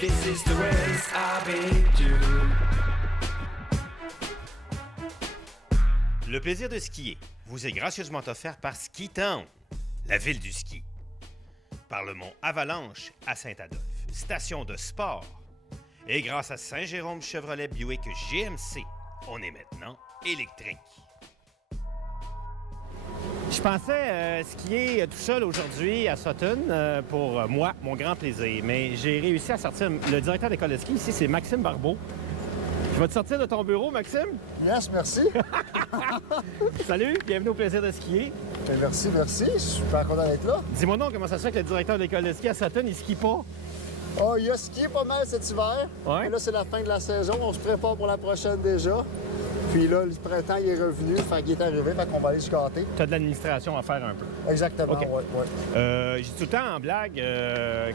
This is the race I've been due. Le plaisir de skier vous est gracieusement offert par Ski Town, la ville du ski. Par le mont Avalanche à Saint-Adolphe, station de sport. Et grâce à Saint-Jérôme Chevrolet Buick GMC, on est maintenant électrique. Je pensais skier tout seul aujourd'hui à Sutton pour moi, mon grand plaisir. Mais j'ai réussi à sortir le directeur d'école de ski. Ici, c'est Maxime Barbeau. Je vais te sortir de ton bureau, Maxime. Yes, merci. Salut, bienvenue au plaisir de skier. Merci. Je suis super content d'être là. Dis-moi donc comment ça se fait que le directeur d'école de ski à Sutton, il skie pas? Oh, il a skié pas mal cet hiver. Ouais. Et là, c'est la fin de la saison. On se prépare pour la prochaine déjà. Puis là, le printemps, il est revenu. Fait qu'il est arrivé. Fait qu'on va aller se gâter. Tu as de l'administration à faire un peu. Exactement, OK. ouais. J'ai tout le temps en blague,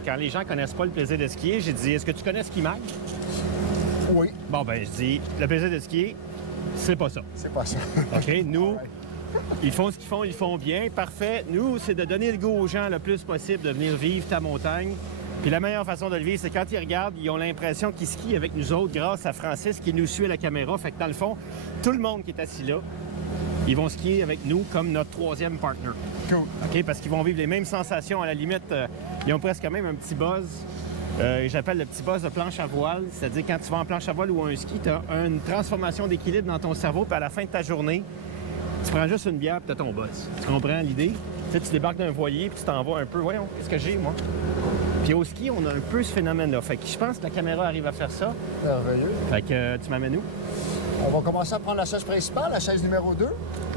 quand les gens connaissent pas le plaisir de skier, j'ai dit, est-ce que tu connais Ski Mag? Oui. Bon, ben, je dis, le plaisir de skier, c'est pas ça. C'est pas ça. OK? Nous, Ouais. ils font ce qu'ils font, ils font bien. Parfait. Nous, c'est de donner le goût aux gens le plus possible de venir vivre ta montagne. Puis la meilleure façon de le vivre, c'est quand ils regardent, ils ont l'impression qu'ils skient avec nous autres grâce à Francis qui nous suit à la caméra. Fait que dans le fond, tout le monde qui est assis là, ils vont skier avec nous comme notre troisième partner. Cool. OK? Parce qu'ils vont vivre les mêmes sensations. À la limite, ils ont presque quand même un petit buzz. J'appelle le petit buzz de planche à voile. C'est-à-dire quand tu vas en planche à voile ou un ski, tu as une transformation d'équilibre dans ton cerveau. Puis à la fin de ta journée, tu prends juste une bière et tu as ton buzz. Tu comprends l'idée? Tu sais, tu débarques d'un voilier puis tu t'en vas un peu. Voyons, qu'est-ce que j'ai, moi? Puis au ski, on a un peu ce phénomène-là. Fait que je pense que la caméra arrive à faire ça. Merveilleux. Fait que tu m'amènes où? On va commencer à prendre la chaise principale, la chaise numéro 2.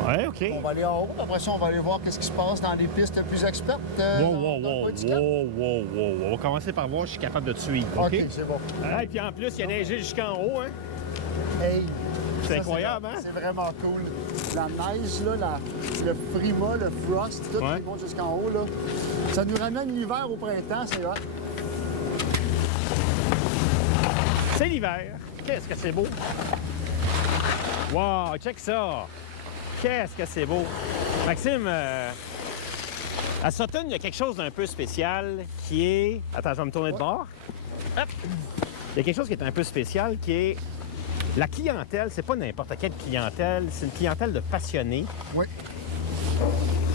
Ouais, OK. On va aller en haut. Après ça, on va aller voir qu'est-ce qui se passe dans les pistes plus expertes. Dans le coin du Cap. Wow. On va commencer par voir si je suis capable de te suivre. OK? OK, c'est bon. Et puis en plus, il y a neigé jusqu'en haut, hein? Hey! C'est Ça, incroyable, hein? C'est vraiment cool. La neige, là, le frima, le frost, tout Ouais. qui monte jusqu'en haut, là. Ça nous ramène l'hiver au printemps, c'est hot. C'est l'hiver. Qu'est-ce que c'est beau. Wow, check ça. Qu'est-ce que c'est beau. Maxime, à Sutton, il y a quelque chose d'un peu spécial qui est... Attends, je vais me tourner de bord. Hop. Il y a quelque chose qui est un peu spécial qui est... La clientèle, c'est pas n'importe quelle clientèle, c'est une clientèle de passionnés Oui.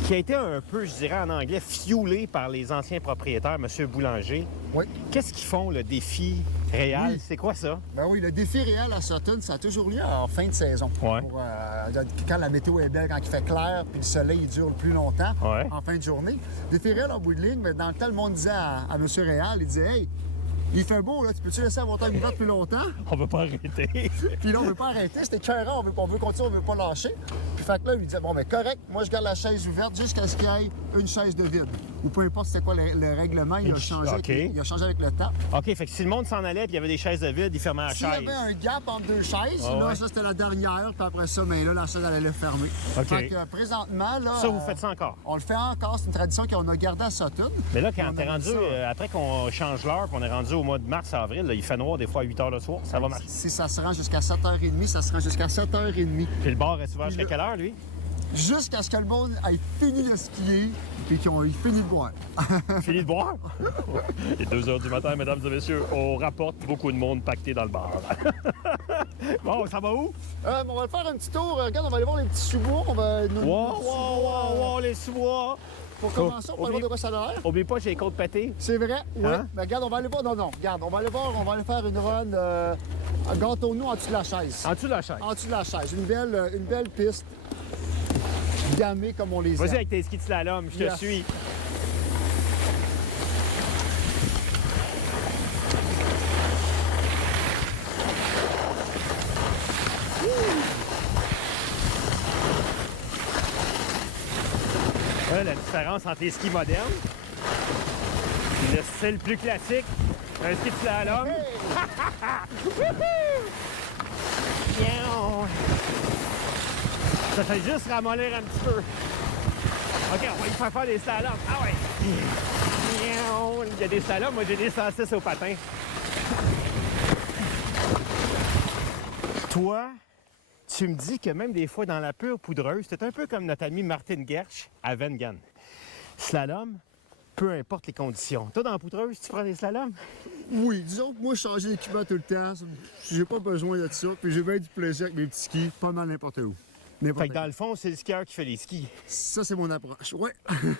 qui a été un peu, je dirais en anglais, fuelée par les anciens propriétaires, M. Boulanger. Oui. Qu'est-ce qu'ils font, le défi réel? Oui. C'est quoi ça? Ben oui, le défi réel à Sutton, ça a toujours lieu en fin de saison. Ouais. Quand la météo est belle, quand il fait clair, puis le soleil il dure plus longtemps, Ouais. en fin de journée. Défi réel en bout de ligne, mais dans le temps, le monde disait à M. Réal, il disait « Hey, il fait beau, là, tu peux-tu laisser la montagne ouverte plus longtemps? » On veut pas arrêter. Puis là, on veut pas arrêter, c'était écœurant, on veut continuer, on veut pas lâcher. Puis fait que là, il disait, bon, mais correct, moi, je garde la chaise ouverte jusqu'à ce qu'il y ait une chaise de vide. Ou peu importe c'était quoi le règlement, il a changé, OK. il a changé avec le temps. OK, fait que si le monde s'en allait et il y avait des chaises de vide, il fermait la S'il chaise. y avait un gap entre deux chaises, Ah là, ouais. ça, c'était la dernière, puis après ça, mais là, la chaise, elle allait fermer. OK. Fait que présentement, là... Ça, vous faites ça encore? On le fait encore, c'est une tradition qu'on a gardée à Sutton. Mais là, quand On t'es a rendu, mis ça. après qu'on change l'heure, puis on est rendu au mois de mars-avril, il fait noir des fois à 8 h le soir, ça va marcher. Si ça se rend jusqu'à 7h30, ça se rend jusqu'à 7h30. Puis le bar est ouvert Puis jusqu'à là- quelle heure, lui? Jusqu'à ce que le monde ait fini de skier, puis qu'ils ont fini de boire. Fini de boire? Il est 2 h du matin, mesdames et messieurs. On rapporte beaucoup de monde pacté dans le bar. Bon, ça va où? On va faire un petit tour. Regarde, on va aller voir les petits sous-bois. On va nous... Wow, les sous-bois! Pour commencer, on va aller voir de quoi ça a l'air. Oublie pas, j'ai les côtes pétées. C'est vrai, oui. Hein? Mais regarde, on va aller voir. Non, regarde, on va aller voir, on va aller faire une run gâteau-nous en dessous de la chaise. En dessous de la chaise. En dessous de la chaise. Une belle piste. Gammée comme on les Vas-y aime. avec tes skis de slalom, je te Yes. suis. Voilà la différence entre les skis modernes et le style plus classique, un ski de slalom. Ça fait juste ramollir un petit peu. OK, on va lui faire des slaloms. Ah ouais! Il y a des slaloms, moi j'ai des 106 au patin. Toi, tu me dis que même des fois dans la pure poudreuse, c'est un peu comme notre ami Martin Gersch à Wengen. Slalom, peu importe les conditions. Toi, dans la poudreuse, tu prends des slaloms? Oui, disons que moi, je changeais d'équipement tout le temps. J'ai pas besoin de ça. Puis j'ai bien du plaisir avec mes petits skis, pas mal n'importe où. Fait que dans le fond, c'est le skieur qui fait les skis. Ça, c'est mon approche. Ouais.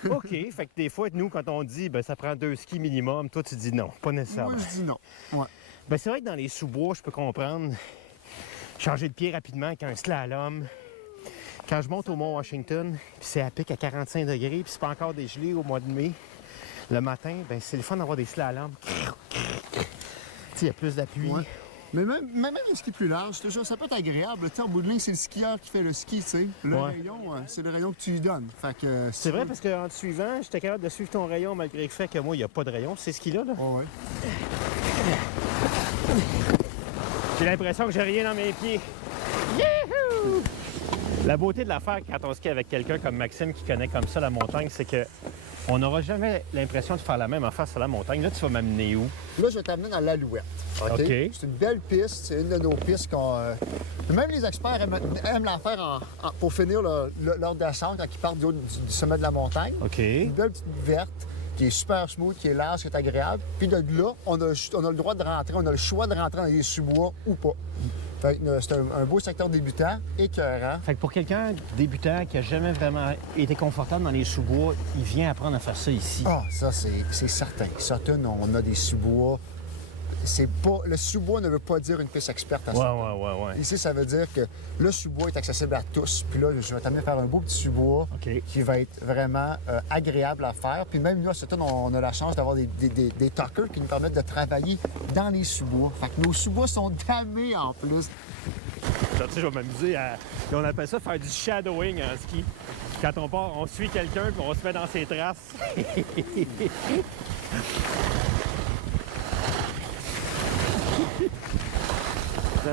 OK. Fait que des fois, nous, quand on dit ben ça prend 2 skis minimum, toi, tu dis non, pas nécessairement. Moi, je dis non. Ouais. Ben c'est vrai que dans les sous-bois, je peux comprendre changer de pied rapidement avec un slalom. Quand je monte au Mont Washington, puis c'est à pic à 45 degrés, puis c'est pas encore dégelé au mois de mai, le matin, ben c'est le fun d'avoir des slaloms. Tu sais, il y a plus d'appui. Ouais. Mais même un ski plus large, toujours, ça peut être agréable. Tu sais, en bout de ligne, c'est le skieur qui fait le ski, tu sais. Le Ouais. rayon, c'est le rayon que tu lui donnes. Fait que, C'est vrai parce qu'en te suivant, j'étais capable de suivre ton rayon malgré le fait que moi, il n'y a pas de rayon. C'est ce qu'il a, là. Ouais, ouais. J'ai l'impression que j'ai rien dans mes pieds. Youhou! La beauté de l'affaire quand on skie avec quelqu'un comme Maxime qui connaît comme ça la montagne, c'est que on n'aura jamais l'impression de faire la même affaire sur la montagne. Là, tu vas m'amener où? Là, je vais t'amener dans l'Alouette. OK? OK. C'est une belle piste. C'est une de nos pistes qu'on. Même les experts aiment la faire pour finir leur descente quand ils partent du sommet de la montagne. OK. Une belle petite verte qui est super smooth, qui est large, qui est agréable. Puis de là, on a le droit de rentrer, on a le choix de rentrer dans les sous-bois ou pas. Fait que, c'est un beau secteur débutant, écœurant. Fait que pour quelqu'un débutant qui a jamais vraiment été confortable dans les sous-bois, il vient apprendre à faire ça ici. Ah, ça, c'est certain. Sutton, on a des sous-bois. C'est pas... Le sous-bois ne veut pas dire une piste experte à Sutton. Ouais. Ici, ça veut dire que le sous-bois est accessible à tous. Puis là, je vais t'amener faire un beau petit sous-bois OK. qui va être vraiment agréable à faire. Puis même nous, à Sutton, on a la chance d'avoir des tuckers qui nous permettent de travailler dans les sous-bois. Fait que nos sous-bois sont damés en plus. Tu sais, je vais m'amuser à... On appelle ça faire du shadowing en ski. Quand on part, on suit quelqu'un puis on se met dans ses traces. Tu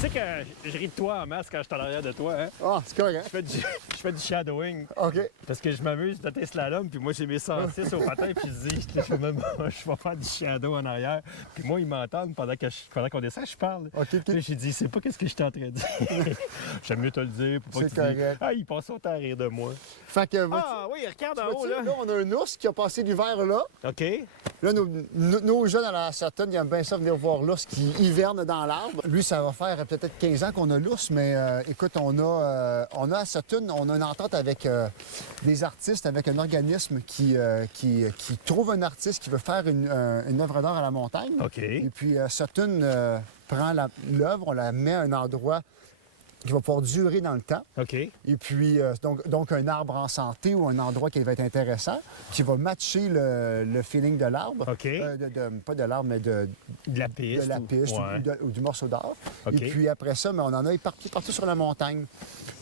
sais que je ris de toi en masse quand je suis en arrière de toi, hein? Ah, c'est correct. Je fais du shadowing. OK. Parce que je m'amuse de tes slaloms, puis moi j'ai mes 106 au patin, puis je dis, je vais faire du shadow en arrière. Puis moi, ils m'entendent pendant qu'on descend, je parle. OK. Puis j'ai dit, c'est pas qu'est-ce que je suis en train de dire. J'aime mieux te le dire pour pas que C'est tu dises, correct. ah, ils passent autant à rire de moi. Fait que, Ah oui, regarde en haut, vois-tu, là. là, on a un ours qui a passé l'hiver là. OK. Là, nos jeunes à la Sutton, ils aiment bien ça venir voir l'ours qui hiverne dans l'arbre. Lui, ça va faire peut-être 15 ans qu'on a l'ours, mais écoute, on a à Sutton, on a une entente avec des artistes, avec un organisme qui trouve un artiste qui veut faire une œuvre d'art à la montagne. OK. Et puis Sutton prend l'œuvre, on la met à un endroit qui va pouvoir durer dans le temps. OK. Et puis, donc un arbre en santé ou un endroit qui va être intéressant, qui va matcher le feeling de l'arbre. OK. Pas de l'arbre, mais de la piste. la piste Ouais. ou du morceau d'art. OK. Et puis après ça, mais on en a éparpillé partout sur la montagne.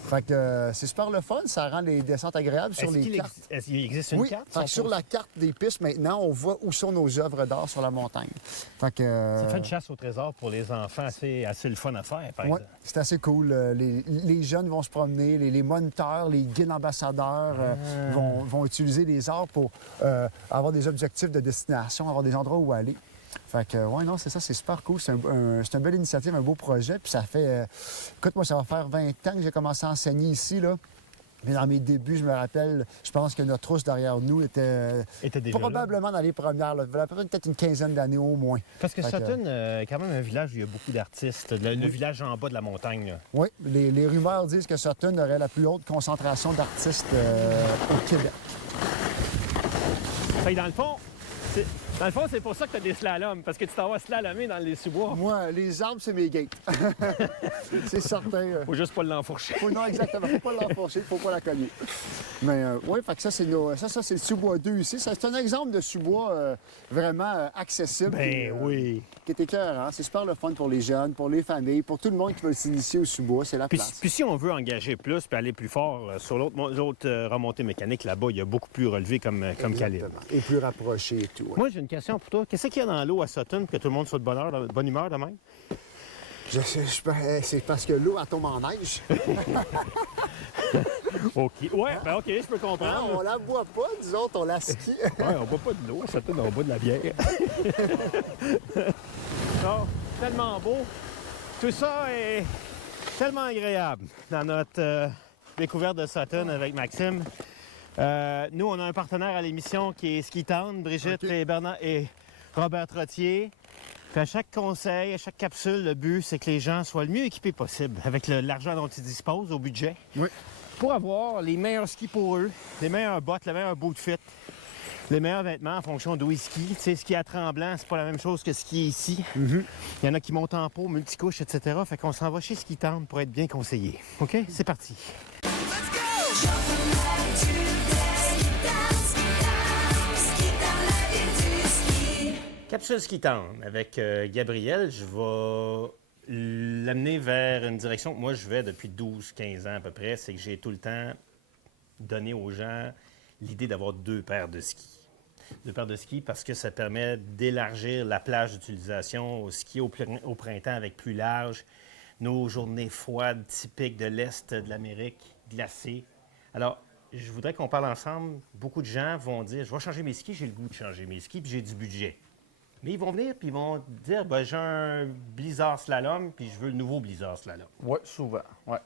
Fait que c'est super le fun, ça rend les descentes agréables sur les cartes. Est-ce qu'il existe une Oui, carte? fait que sur la carte des pistes, maintenant, on voit où sont nos œuvres d'art sur la montagne. Fait que... Ça fait une chasse au trésor pour les enfants assez le fun à faire, par Oui, exemple. c'est assez cool. Les jeunes vont se promener, les moniteurs, les guides ambassadeurs vont utiliser les arts pour avoir des objectifs de destination, avoir des endroits où aller. Fait que, ouais, non, c'est ça, c'est super cool. C'est une belle initiative, un beau projet. Puis ça fait... écoute, moi, ça va faire 20 ans que j'ai commencé à enseigner ici, là. Mais dans mes débuts, je me rappelle, je pense que notre trousse derrière nous était déjà probablement dans les premières, là. Peut-être une quinzaine d'années au moins. Parce que Fait Sutton est quand même un village où il y a beaucoup d'artistes. Le village en bas de la montagne, là. Oui, les rumeurs disent que Sutton aurait la plus haute concentration d'artistes au Québec. Fait que dans le fond, c'est pour ça que tu as des slaloms, parce que tu t'en vas slalomer dans les sous-bois. Moi, les arbres, c'est mes gates. C'est certain. Faut juste pas l'enfourcher. Non, exactement. Faut pas l'enfoncer, faut pas la cogner. Mais oui, fait que ça, c'est c'est le sous-bois 2 ici. C'est un exemple de sous-bois vraiment accessible. Ben oui. Qui est écœurant. C'est super le fun pour les jeunes, pour les familles, pour tout le monde qui veut s'initier au sous-bois. C'est la place. Puis si on veut engager plus puis aller plus fort sur l'autre remontée mécanique là-bas, il y a beaucoup plus relevé comme calibre. Exactement. Et plus rapproché et tout. Ouais. Moi, j'ai une question pour toi. Qu'est-ce qu'il y a dans l'eau à Sutton pour que tout le monde soit de bonne humeur de même? C'est parce que l'eau, elle tombe en neige. OK. Ouais, ben OK, je peux Non, comprendre. on la boit pas, nous autres, on la skie. Ouais, on boit pas de l'eau à Sutton, on boit de la bière. Oh, tellement beau. Tout ça est tellement agréable dans notre découverte de Sutton avec Maxime. Nous, on a un partenaire à l'émission qui est Ski Town, Brigitte OK. et Bernard. Et Robert Trottier. Puis à chaque conseil, à chaque capsule, le but, c'est que les gens soient le mieux équipés possible avec l'argent dont ils disposent au budget. Oui. Pour avoir les meilleurs skis pour eux, les meilleures bottes, le meilleur boot fit, les meilleurs vêtements en fonction d'où ils skient. Tu sais, ski à Tremblant, c'est pas la même chose que skier ici. Il y en a qui montent en pot, multicouches, etc. Fait qu'on s'en va chez Ski Town pour être bien conseillé. OK? C'est parti. Capsule Ski Town avec Gabriel. Je vais l'amener vers une direction que moi je vais depuis 12-15 ans à peu près. C'est que j'ai tout le temps donné aux gens l'idée d'avoir 2 paires de skis. 2 paires de skis parce que ça permet d'élargir la plage d'utilisation au ski au printemps avec plus large. Nos journées froides typiques de l'Est de l'Amérique, glacées. Alors, je voudrais qu'on parle ensemble. Beaucoup de gens vont dire, je vais changer mes skis, j'ai le goût de changer mes skis, puis j'ai du budget. Mais ils vont venir puis ils vont dire, ben, j'ai un Blizzard Slalom, puis je veux le nouveau Blizzard Slalom. Oui, souvent. Ouais.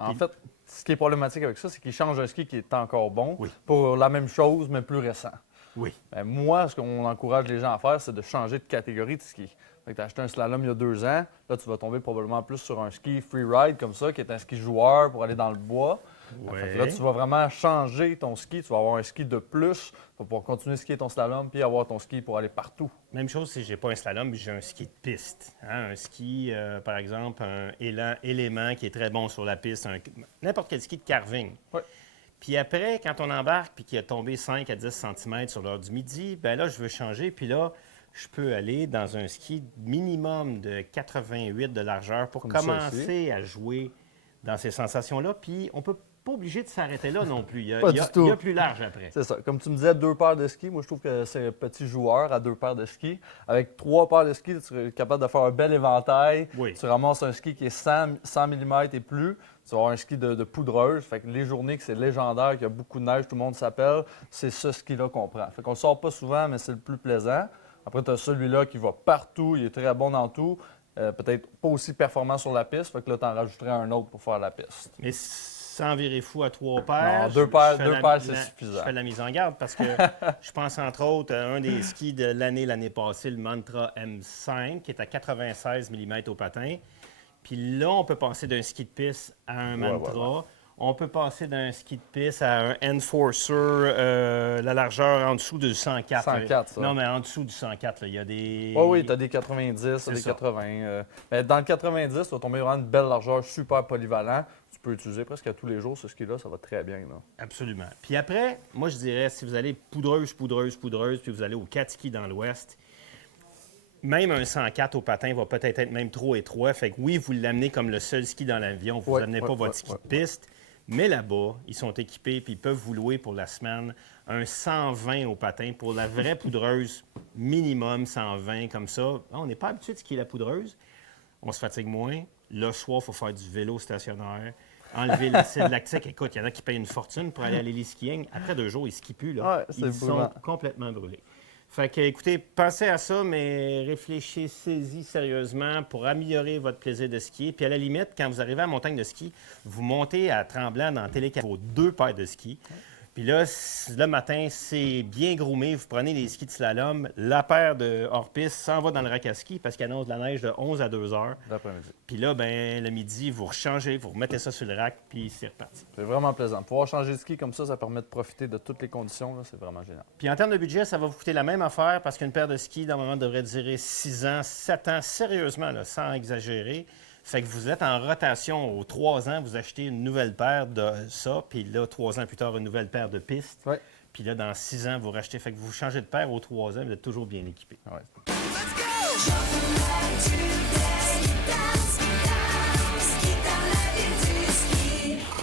En fait, ce qui est problématique avec ça, c'est qu'ils changent un ski qui est encore bon pour la même chose, mais plus récent. Oui. Ben, moi, ce qu'on encourage les gens à faire, c'est de changer de catégorie de ski. Tu as acheté un slalom il y a 2 ans, là, tu vas tomber probablement plus sur un ski freeride comme ça, qui est un ski joueur pour aller dans le bois. Ouais. Là, tu vas vraiment changer ton ski. Tu vas avoir un ski de plus pour pouvoir continuer à skier ton slalom puis avoir ton ski pour aller partout. Même chose si j'ai pas un slalom, j'ai un ski de piste. Hein? Un ski, par exemple, un élément qui est très bon sur la piste, n'importe quel ski de carving. Ouais. Puis après, quand on embarque puis qu'il a tombé 5 à 10 cm sur l'heure du midi, bien là, je veux changer. Puis là, je peux aller dans un ski minimum de 88 de largeur pour commencer à jouer dans ces sensations-là. Puis on peut pas obligé de s'arrêter là non plus. Il y a plus large après. C'est ça. Comme tu me disais, 2 paires de skis. Moi, je trouve que c'est un petit joueur à 2 paires de skis. Avec 3 paires de skis, tu es capable de faire un bel éventail. Oui. Tu ramasses un ski qui est 100 mm et plus. Tu vas avoir un ski de poudreuse. Fait que les journées que c'est légendaire, qu'il y a beaucoup de neige, tout le monde s'appelle, c'est ce ski-là qu'on prend. Fait qu'on le sort pas souvent, mais c'est le plus plaisant. Après, tu as celui-là qui va partout. Il est très bon dans tout. Peut-être pas aussi performant sur la piste. Fait que là, tu en rajouterais un autre pour faire la piste. Mais sans virer fou à 3 paires. Non, 2 paires, c'est suffisant. Je fais la mise en garde parce que je pense entre autres à un des skis de l'année passée, le Mantra M5, qui est à 96 mm au patin. Puis là, on peut passer d'un ski de piste à un Mantra. On peut passer d'un ski de piste à un Enforcer, la largeur en dessous du 104. 104, ça. Non, mais en dessous du 104, là, il y a des... Oui, tu as des 90, tu as des 80. Mais dans le 90, tu vas tomber vraiment une belle largeur, super polyvalent. Tu peux utiliser presque à tous les jours ce ski-là, ça va très bien. Là. Absolument. Puis après, moi, je dirais, si vous allez poudreuse, puis vous allez au 4 skis dans l'Ouest, même un 104 au patin va peut-être être même trop étroit. Fait que oui, vous l'amenez comme le seul ski dans l'avion, vous n'amenez pas votre ski de piste. Mais là-bas, ils sont équipés puis ils peuvent vous louer pour la semaine un 120 au patin pour la vraie poudreuse, minimum 120 comme ça. On n'est pas habitué de skier la poudreuse. On se fatigue moins. Le soir, il faut faire du vélo stationnaire, enlever l'acide lactique. Écoute, il y en a qui payent une fortune pour aller à l'héli-skiing. Après 2 jours, ils ne skient plus. Là. Ouais, ils sont complètement brûlés. Fait que, écoutez, pensez à ça, mais réfléchissez-y sérieusement pour améliorer votre plaisir de skier. Puis à la limite, quand vous arrivez à la montagne de ski, vous montez à Tremblant dans Télécabine vos 2 paires de skis. Puis là, le matin, c'est bien groomé. Vous prenez les skis de slalom. La paire de hors-piste s'en va dans le rack à ski parce qu'il annonce de la neige de 11 à 2 heures. L'après-midi. Puis là, ben le midi, vous rechangez, vous remettez ça sur le rack, puis c'est reparti. C'est vraiment plaisant. Pouvoir changer de ski comme ça permet de profiter de toutes les conditions. Là, c'est vraiment génial. Puis en termes de budget, ça va vous coûter la même affaire parce qu'une paire de skis, normalement, devrait durer 6 ans, 7 ans, sérieusement, là, sans exagérer. Fait que vous êtes en rotation aux 3 ans, vous achetez une nouvelle paire de ça, puis là, 3 ans plus tard, une nouvelle paire de pistes. Ouais. Puis là, dans 6 ans, vous rachetez. Fait que vous changez de paire aux 3 ans, vous êtes toujours bien équipé. Ouais.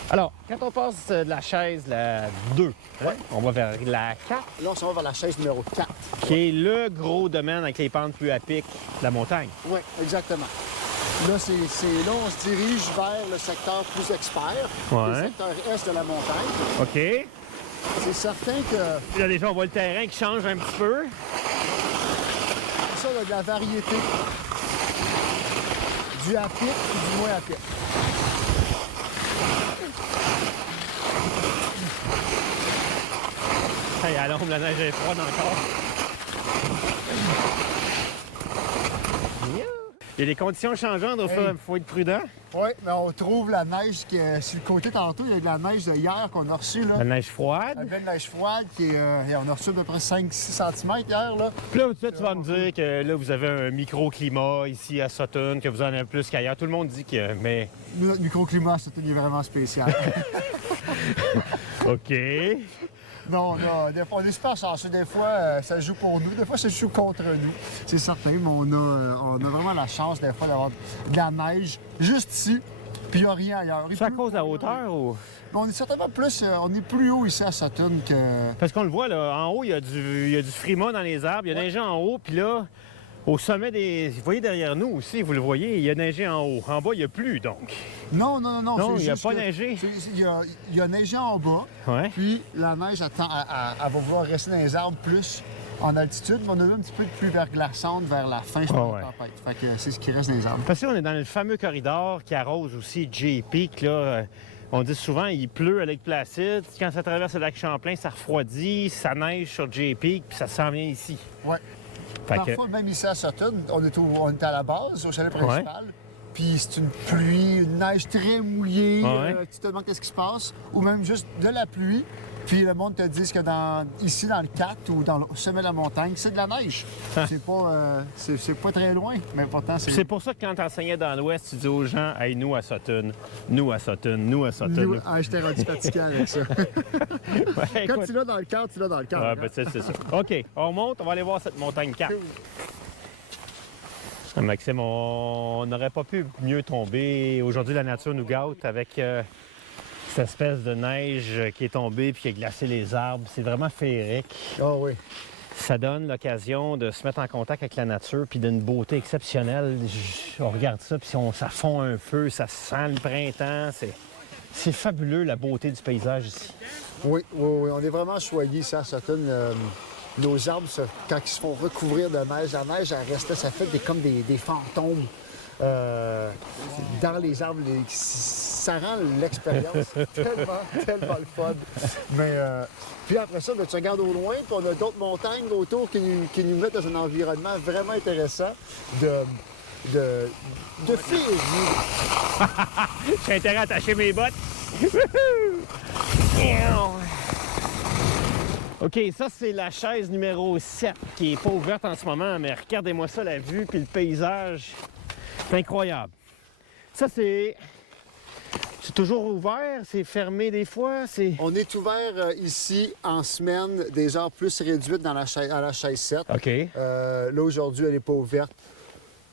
Alors, quand on passe de la chaise, la 2, on va vers la 4. Là, on s'en va vers la chaise numéro 4. Qui est le gros domaine avec les pentes plus à pic de la montagne. Oui, exactement. Là, c'est là on se dirige vers le secteur plus expert, le secteur est de la montagne. OK. C'est certain que... Là, déjà, on voit le terrain qui change un petit peu. Ça, il y a de la variété. Du à pic et du moins à pic. Hey, à l'ombre, la neige est froide encore. Il y a des conditions changeantes, il faut être prudent. Oui, mais on trouve la neige qui est sur le côté tantôt. Il y a de la neige de hier qu'on a reçue. La neige froide. La belle neige froide, on a reçu à peu près 5-6 cm hier. Là. Puis là, tu vas me dire que là, vous avez un microclimat ici à Sutton, que vous en avez plus qu'ailleurs. Tout le monde dit que, mais... Notre microclimat à Sutton est vraiment spécial. OK. Non, des fois, on est super chanceux. Des fois, ça joue pour nous. Des fois, ça joue contre nous. C'est certain, mais on a vraiment la chance, des fois, d'avoir de la neige juste ici, puis il n'y a rien ailleurs. C'est à cause de la hauteur ou... Mais on est certainement plus... on est plus haut ici à Sutton que... Parce qu'on le voit, là, en haut, il y a du frima dans les arbres. Il y a neigé en haut, puis là, au sommet des... Vous voyez derrière nous aussi, vous le voyez, il y a neigé en haut. En bas, il n'y a plus, donc. Non. Non, il n'y a juste pas que- neigé. Il y a neigé en bas, Ouais. puis la neige, elle va vouloir rester dans les arbres plus en altitude, mais on a eu un petit peu de pluie verglaçante vers la fin, je pense, de la tempête. Fait que c'est ce qui reste dans les arbres. Parce qu'on est dans le fameux corridor qui arrose aussi Jay Peak, là. On dit souvent, il pleut à Lake Placid. Quand ça traverse le lac Champlain, ça refroidit, ça neige sur Jay Peak, puis ça s'en vient ici. Ouais. Fait que- Parfois, même ici à Sutton, on est à la base, au chalet principal. Puis c'est une pluie, une neige très mouillée. Ouais. Tu te demandes qu'est-ce qui se passe. Ou même juste de la pluie. Puis le monde te dit que ici, dans le 4 ou dans le sommet de la montagne, c'est de la neige. C'est pas très loin, mais pourtant, Puis c'est pour ça que quand tu enseignais dans l'Ouest, tu dis aux gens, hey, nous à Sutton, nous à Sutton, nous à Sutton. Ah, j'étais rendu fatigué avec ça. Ouais, Quand écoute. tu l'as dans le cœur, tu l'as dans le cœur. Ouais, hein? ben, c'est ça. OK, on remonte, on va aller voir cette montagne 4. Maxime, on n'aurait pas pu mieux tomber. Aujourd'hui, la nature nous gâte avec cette espèce de neige qui est tombée puis qui a glacé les arbres. C'est vraiment féerique. Ah oui. Ça donne l'occasion de se mettre en contact avec la nature puis d'une beauté exceptionnelle. On regarde ça puis ça fond un feu, ça sent le printemps. C'est fabuleux, la beauté du paysage ici. Oui, on est vraiment choyés ici à Sutton. Nos arbres, quand ils se font recouvrir de neige, la neige, elle restait, ça fait comme des fantômes dans les arbres. Ça rend l'expérience tellement le fun. Mais, puis après ça, ben, tu regardes au loin, puis on a d'autres montagnes autour qui nous mettent dans un environnement vraiment intéressant de féerie. J'ai intérêt à attacher mes bottes. OK, ça, c'est la chaise numéro 7 qui n'est pas ouverte en ce moment, mais regardez-moi ça, la vue puis le paysage. C'est incroyable. Ça, c'est toujours ouvert, c'est fermé des fois, c'est... On est ouvert ici en semaine, des heures plus réduites à la chaise 7. OK. Là, aujourd'hui, elle n'est pas ouverte.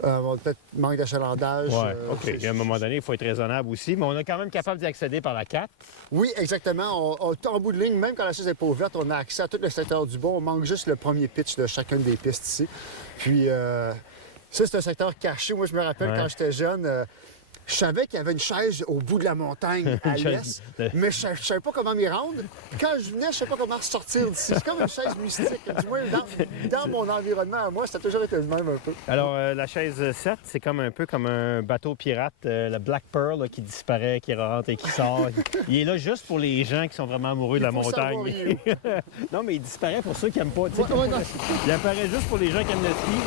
On a peut-être manque d'achalandage. Ouais, OK. Et à un moment donné, il faut être raisonnable aussi, mais on est quand même capable d'y accéder par la 4. Oui, exactement. En bout de ligne, même quand la chaise n'est pas ouverte, on a accès à tout le secteur du bois. On manque juste le premier pitch de chacune des pistes ici. Puis, ça, c'est un secteur caché. Moi, je me rappelle, quand j'étais jeune, je savais qu'il y avait une chaise au bout de la montagne, à l'est, mais je ne savais pas comment m'y rendre. Quand je venais, je ne savais pas comment ressortir d'ici. C'est comme une chaise mystique. Du moins, dans mon environnement à moi, ça a toujours été le même un peu. Alors, la chaise 7, c'est comme un peu comme un bateau pirate, le Black Pearl, là, qui disparaît, qui rentre et qui sort. Il est là juste pour les gens qui sont vraiment amoureux de la Il faut savoir montagne. il est Non, mais il disparaît pour ceux qui n'aiment pas. Tu sais, Ouais, non. il apparaît juste pour les gens qui aiment le ski.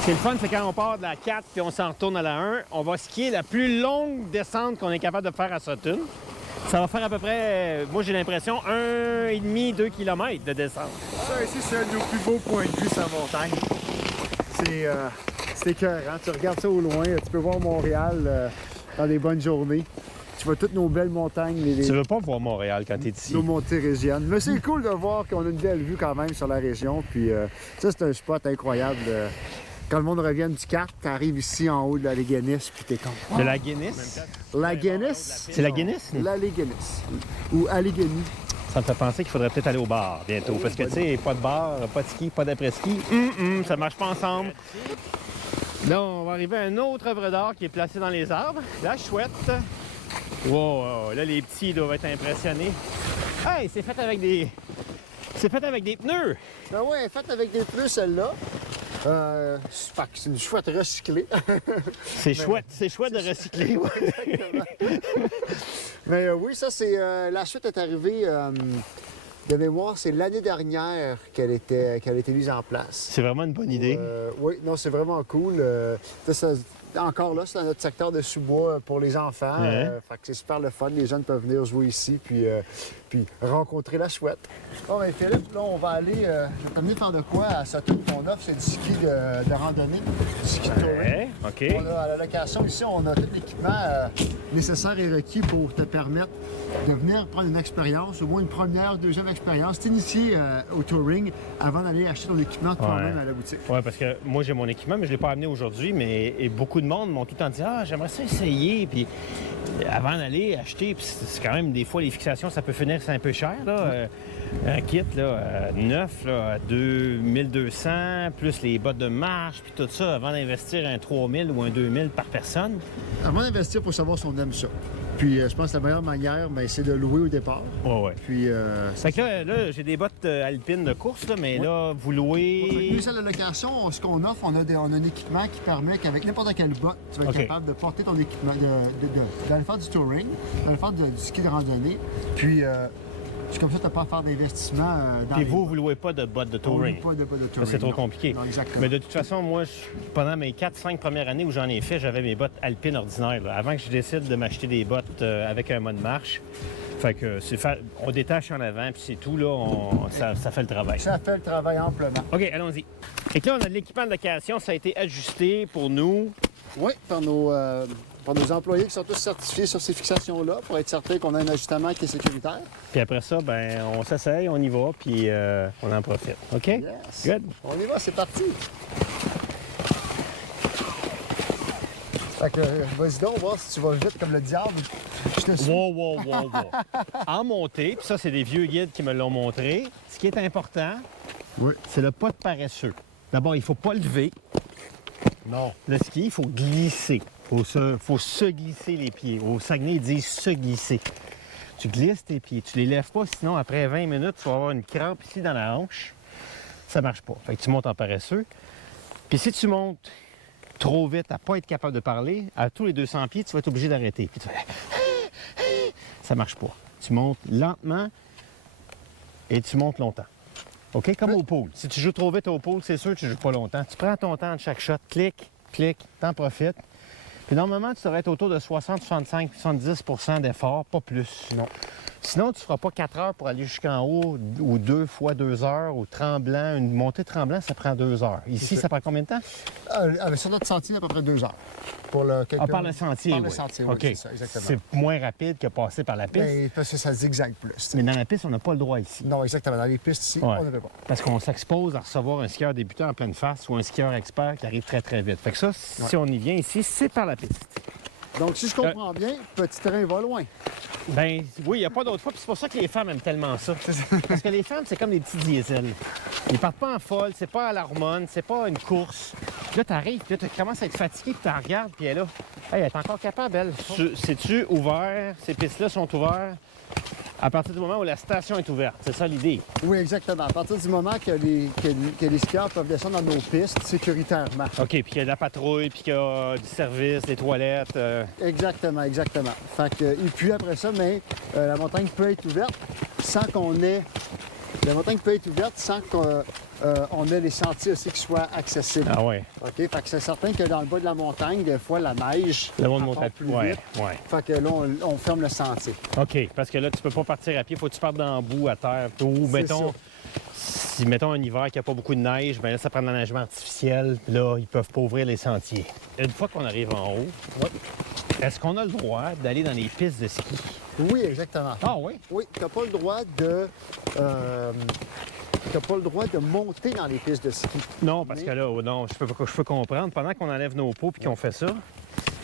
Ce qui est le fun, c'est quand on part de la 4 puis on s'en retourne à la 1, on va skier la plus longue descente qu'on est capable de faire à Sutton. Ça va faire à peu près, moi j'ai l'impression, 1,5-2 km de descente. Ça ici, c'est un de nos plus beaux points de vue sur la montagne. C'est écœurant. Tu regardes ça au loin, tu peux voir Montréal dans des bonnes journées. Tu vois toutes nos belles montagnes, Tu veux pas voir Montréal quand t'es ici? nos montées régionnes. Mais c'est cool de voir qu'on a une belle vue quand même sur la région. Puis ça, c'est un spot incroyable. Quand le monde revient du Cap, tu arrives ici en haut de la Léguénis, puis t'es comme... De la Guinness? La Guinness? C'est la Guinness? La Léguénis. Ou Allegheny. Ça me fait penser qu'il faudrait peut-être aller au bar bientôt. Parce que, tu sais, pas de bar, pas de ski, pas d'après-ski. Ça marche pas ensemble. Là, on va arriver à une autre œuvre d'art qui est placée dans les arbres. La chouette. Wow, là, les petits doivent être impressionnés. Hey, c'est fait avec des... C'est fait avec des pneus. Ben ouais, faite avec des pneus, celle-là. C'est une chouette recyclée. C'est chouette de recycler. Ouais. Mais oui, ça, c'est... la chute est arrivée De mémoire, c'est l'année dernière qu'elle a été mise en place. C'est vraiment une bonne idée. Oui, non, c'est vraiment cool. Encore là, c'est dans notre secteur de sous-bois pour les enfants. Fait que c'est super le fun. Les jeunes peuvent venir jouer ici puis rencontrer la chouette. Bon, bien, Philippe, là, on va aller t'amener faire de quoi à Sutton qu'on offre. C'est du ski de randonnée, du ski de touring. OK. On a, à la location ici, on a tout l'équipement nécessaire et requis pour te permettre de venir prendre une expérience, au moins une première, deuxième expérience, t'initier au touring avant d'aller acheter ton équipement toi-même à la boutique. Oui, parce que moi, j'ai mon équipement, mais je ne l'ai pas amené aujourd'hui. Mais beaucoup de monde m'ont tout le temps dit « Ah, j'aimerais ça essayer. » Puis avant d'aller acheter, puis c'est quand même des fois, les fixations, ça peut finir, c'est un peu cher, là. Un kit, là, neuf, là, à 2200, plus les bottes de marche, puis tout ça, avant d'investir un 3000 ou un 2000 par personne. Avant d'investir, il faut savoir si on aime ça. Puis je pense que la meilleure manière, c'est de louer au départ. Oui. Puis, fait que là, j'ai des bottes alpines de course, là, mais là, vous louez... Nous, à la location, ce qu'on offre, on a un équipement qui permet qu'avec n'importe quelle botte, tu vas être capable de porter ton équipement, d'aller faire du touring, d'aller faire du ski de randonnée. Puis, c'est comme ça, tu n'as pas à faire d'investissement dans Puis vous louez pas de bottes de touring. On loue pas de bottes de touring. Ça, c'est trop compliqué. Non, exactement. Mais de toute façon, moi, pendant mes 4-5 premières années où j'en ai fait, j'avais mes bottes alpines ordinaires. Là, avant que je décide de m'acheter des bottes avec un mode marche. Fait que on détache en avant, puis c'est tout, là, ça fait le travail. Ça fait le travail amplement. OK, allons-y. Et que là, on a de l'équipement de location, ça a été ajusté pour nous. Oui, par nos employés qui sont tous certifiés sur ces fixations-là pour être certain qu'on a un ajustement qui est sécuritaire. Puis après ça, ben on s'essaye, on y va, puis on en profite. OK? Yes. Good. On y va, c'est parti. Fait que, vas-y donc, voir si tu vas vite comme le diable. Je te suis. Wow. En montée, puis ça, c'est des vieux guides qui me l'ont montré. Ce qui est important, c'est le pas de paresseux. D'abord, il ne faut pas lever. Non. Le ski, il faut glisser. Il faut se glisser les pieds. Au Saguenay, ils disent se glisser. Tu glisses tes pieds. Tu les lèves pas, sinon, après 20 minutes, tu vas avoir une crampe ici dans la hanche. Ça marche pas. Fait que tu montes en paresseux. Puis si tu montes trop vite à pas être capable de parler, à tous les 200 pieds, tu vas être obligé d'arrêter. Puis tu fais... Ça marche pas. Tu montes lentement et tu montes longtemps. OK? Comme au pool. Si tu joues trop vite au pool, c'est sûr que tu joues pas longtemps. Tu prends ton temps de chaque shot, clic, t'en profites. Puis normalement, tu devrais être autour de 60, 65, 70 % d'effort, pas plus. Non. Sinon, tu ne feras pas 4 heures pour aller jusqu'en haut ou 2 fois 2 heures au tremblant. Une montée tremblant, ça prend 2 heures. Ici, ça prend combien de temps? Sur notre sentier, à peu près 2 heures. Pour par le sentier, Par oui. le sentier, OK. c'est ça, exactement. C'est moins rapide que passer par la piste. Ben, parce que ça zigzague plus. Mais dans la piste, on n'a pas le droit ici. Non, exactement. Dans les pistes ici, Ouais. on ne peut pas. Parce qu'on s'expose à recevoir un skieur débutant en pleine face ou un skieur expert qui arrive très, très vite. Fait que ça, si on y vient ici, c'est par la piste. Donc, si je comprends bien, petit train va loin. Ben oui, il n'y a pas d'autre fois. Puis c'est pour ça que les femmes aiment tellement ça. Parce que les femmes, c'est comme des petits diesels. Ils partent pas en folle, c'est pas à l'hormone, c'est pas une course. Puis là, t'arrives, puis là, tu commences à être fatigué, puis tu la regardes, puis elle est là. Hey, elle est encore capable, elle. C'est-tu ouvert? Ces pistes-là sont ouvertes à partir du moment où la station est ouverte. C'est ça l'idée. Oui, exactement. À partir du moment que les skieurs peuvent descendre dans nos pistes sécuritairement. OK, puis qu'il y a de la patrouille, puis qu'il y a du service, des toilettes. Exactement. Fait que, et puis après ça, la montagne peut être ouverte sans qu'on ait... La montagne peut être ouverte sans qu'on ait les sentiers aussi qui soient accessibles. Ah ouais. OK? Fait que c'est certain que dans le bas de la montagne, des fois, la neige... Le monde elle monte à plus ouais, vite. ouais. Fait que là, on ferme le sentier. OK, parce que là, tu peux pas partir à pied, faut que tu partes dans le bout, à terre. Ou, mettons, si, mettons, un hiver qui a pas beaucoup de neige, bien là, ça prend de l'enneigement artificiel. Puis là, ils peuvent pas ouvrir les sentiers. Une fois qu'on arrive en haut, est-ce qu'on a le droit d'aller dans les pistes de ski? Oui, exactement. Ah oui? Oui, tu n'as pas le droit de... T'as pas le droit de monter dans les pistes de ski. Non, parce que là, non, je peux comprendre. Pendant qu'on enlève nos pots et qu'on fait ça,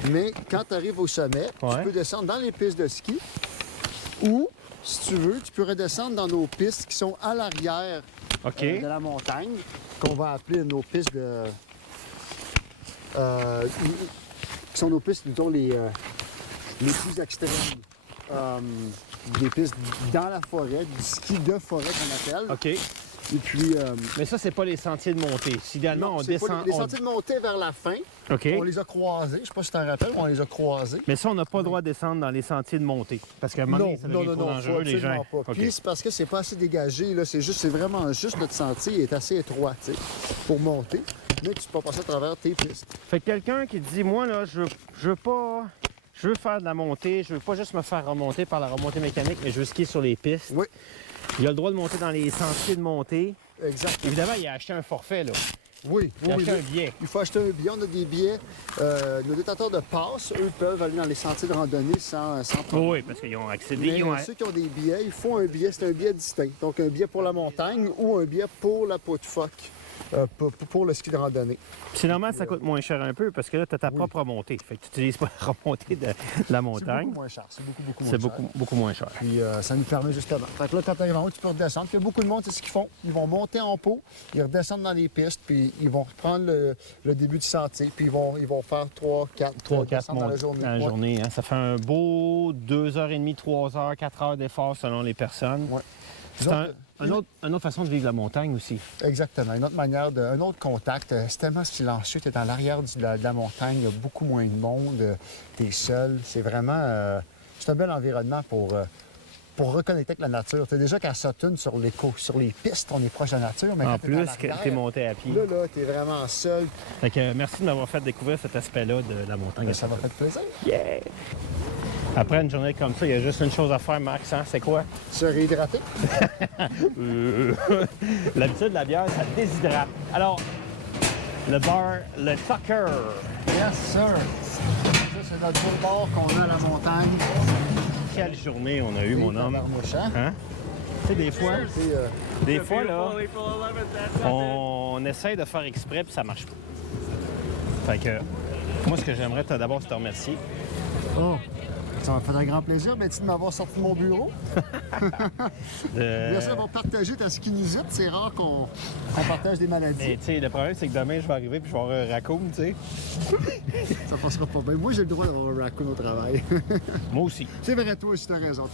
Mais quand tu arrives au sommet, Ouais. tu peux descendre dans les pistes de ski ou, si tu veux, tu peux redescendre dans nos pistes qui sont à l'arrière OK. de la montagne, qu'on va appeler nos pistes de... qui sont nos pistes, disons, les plus extrêmes. Des pistes dans la forêt, du ski de forêt qu'on appelle. OK. Et puis, Mais ça, c'est pas les sentiers de montée. Si idéalement, non, on c'est pas descend... les sentiers de montée vers la fin. OK. On les a croisés. Je sais pas si tu t'en rappelles, mais on les a croisés. Mais ça, on n'a pas le droit de descendre dans les sentiers de montée. Parce qu'à un moment donné, ça devient trop dangereux, faut les gens. absolument pas. OK. Puis c'est parce que c'est pas assez dégagé, là. C'est vraiment juste notre sentier est assez étroit, tu sais, pour monter. Mais tu peux pas passer à travers tes pistes. Fait que quelqu'un qui dit, moi, là, je veux pas... Je veux faire de la montée, je veux pas juste me faire remonter par la remontée mécanique, mais je veux skier sur les pistes. Oui. Il a le droit de monter dans les sentiers de montée. Exact. Évidemment, il a acheté un forfait, là. Oui, Il a oui, acheté oui. un billet. Il faut acheter un billet. On a des billets. Nos détenteurs de passe, eux, peuvent aller dans les sentiers de randonnée sans problème. Oui, parce qu'ils ont accédé. Mais ils ont... ceux qui ont des billets, il faut un billet. C'est un billet distinct. Donc, un billet pour la montagne ou un billet pour la peau de phoque, pour le ski de randonnée. C'est normal, ça coûte moins cher un peu parce que là, tu as ta propre remontée. Fait que tu n'utilises pas la remontée de la C'est montagne. beaucoup moins cher. C'est beaucoup moins C'est cher. beaucoup moins cher. Puis ça nous permet justement. Fait que là, quand tu arrives en haut, tu peux redescendre. Puis il y a beaucoup de monde, c'est ce qu'ils font. Ils vont monter en pot, ils redescendent dans les pistes, puis ils vont reprendre le début du sentier, puis ils vont faire 3-4 descentes dans la journée. Dans la Ouais. journée, hein. Ça fait un beau 2h30, 3h, 4h d'effort selon les personnes. Ouais. C'est Donc, une autre façon de vivre la montagne aussi. Exactement. Une autre manière, un autre contact. C'est tellement silencieux. Tu es dans l'arrière de la montagne, il y a beaucoup moins de monde. Tu es seul. C'est vraiment... c'est un bel environnement pour reconnecter avec la nature. Tu sais, déjà qu'à Sutton, sur les pistes, on est proche de la nature. Mais En quand t'es dans plus, l'arrière, tu es monté à pied. Là, tu es vraiment seul. Fait que, merci de m'avoir fait découvrir cet aspect-là de la montagne. Ben, ça m'a fait plaisir. Yeah! Après une journée comme ça, il y a juste une chose à faire, Max, hein? C'est quoi? Se réhydrater. L'habitude, la bière, ça déshydrate. Alors, le bar, le Tucker. Yes, sir. Ça, c'est notre beau bar qu'on a à la montagne. Quelle journée on a eu, mon homme. Hein? Hein? Tu sais, des C'est, fois, là, on essaie de faire exprès puis ça marche pas. Fait que, moi, ce que j'aimerais d'abord, c'est te remercier. Oh, ça m'a fait un grand plaisir. Merci de m'avoir sorti de mon bureau. Merci d'avoir partagé ta skinnisite. C'est rare qu'on partage des maladies. Mais tu sais, le problème, c'est que demain, je vais arriver puis je vais avoir un raccoon, tu sais. Ça passera pas bien. Moi, j'ai le droit d'avoir un raccoon au travail. Moi aussi. C'est vrai, toi aussi, t'as raison.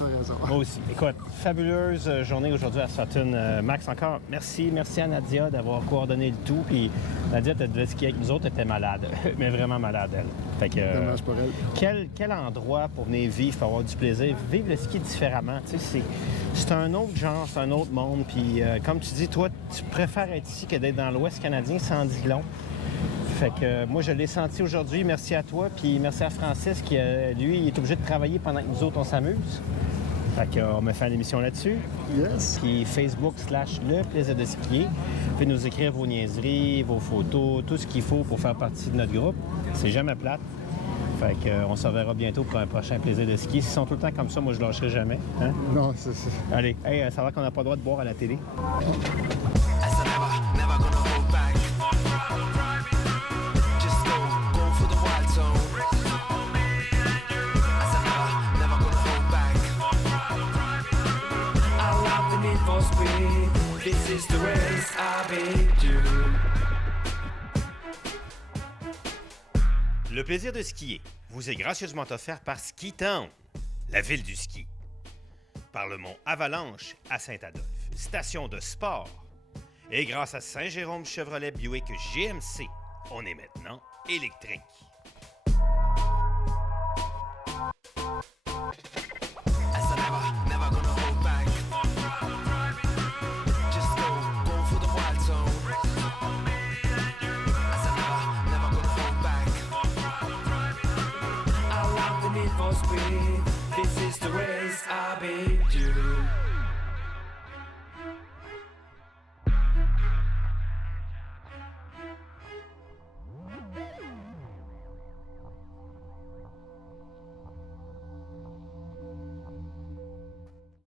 Moi aussi. Écoute, fabuleuse journée aujourd'hui à Sutton. Max, encore, merci. Merci à Nadia d'avoir coordonné le tout. Puis Nadia, tu devais skier avec nous autres, elle était malade. Mais vraiment malade, elle. Fait que, Dommage pour elle. quel endroit pour venir vivre, pour avoir du plaisir, vivre le ski différemment. Tu sais, c'est un autre genre, c'est un autre monde. Puis comme tu dis, toi, tu préfères être ici que d'être dans l'Ouest canadien, sans dit long. Fait que moi, je l'ai senti aujourd'hui. Merci à toi, puis merci à Francis qui, lui, il est obligé de travailler pendant que nous autres, on s'amuse. Fait qu'on me fait l'émission là-dessus. Yes. Puis Facebook / Le Plaisir de skier. Vous pouvez nous écrire vos niaiseries, vos photos, tout ce qu'il faut pour faire partie de notre groupe. C'est jamais plate. Fait qu'on se reverra bientôt pour un prochain Plaisir de skier. S'ils sont tout le temps comme ça, moi, je lâcherai jamais. Hein? Non, c'est... Allez, hey, ça va qu'on n'a pas le droit de boire à la télé. As I never gonna hold back. Just go for the wild zone. As I never gonna hold back. I love the need for speed. This is the race I've been to. Le plaisir de skier vous est gracieusement offert par Ski Town, la ville du ski. Par le mont Avalanche à Saint-Adolphe, station de sport. Et grâce à Saint-Jérôme Chevrolet Buick GMC, on est maintenant électrique. As I never gonna hold back. Just go for the wild zone. As I never gonna hold back. I love the need for speed. This is the race I've been to.